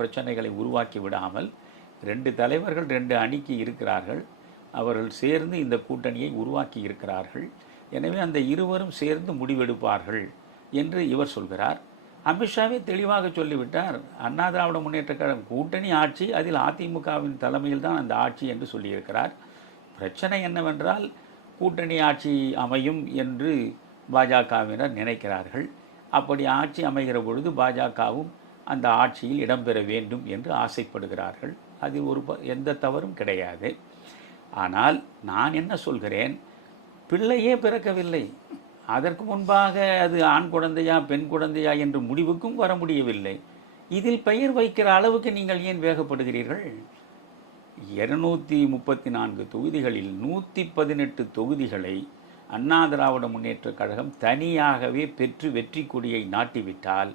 பிரச்சனைகளை உருவாக்கி விடாமல் ரெண்டு தலைவர்கள் ரெண்டு அணிக்கு இருக்கிறார்கள். அவர்கள் சேர்ந்து இந்த கூட்டணியை உருவாக்கி இருக்கிறார்கள். எனவே அந்த இருவரும் சேர்ந்து முடிவெடுப்பார்கள் என்று இவர் சொல்கிறார். அமித்ஷாவே தெளிவாக சொல்லிவிட்டார். அண்ணா திராவிட முன்னேற்ற கழகம் கூட்டணி ஆட்சி அதில் அதிமுகவின் தலைமையில் தான் அந்த ஆட்சி என்று சொல்லியிருக்கிறார். பிரச்சனை என்னவென்றால் கூட்டணி ஆட்சி அமையும் என்று பாஜகவினர் நினைக்கிறார்கள். அப்படி ஆட்சி அமைகிற பொழுது பாஜகவும் அந்த ஆட்சியில் இடம்பெற வேண்டும் என்று ஆசைப்படுகிறார்கள். அது ஒரு ப- எந்த தவறும் கிடையாது. ஆனால் நான் என்ன சொல்கிறேன்? பிள்ளையே பிறக்கவில்லை. அதற்கு முன்பாக அது ஆண் குழந்தையா பெண் குழந்தையா என்று முடிவுக்கும் வர முடியவில்லை. இதில் பெயர் வைக்கிற அளவுக்கு நீங்கள் ஏன் வேகப்படுகிறீர்கள்? இருநூத்தி முப்பத்தி நான்கு தொகுதிகளில் நூற்றி பதினெட்டு தொகுதிகளை அண்ணா திராவிட முன்னேற்றக் கழகம் தனியாகவே பெற்று வெற்றி கொடியை நாட்டிவிட்டால்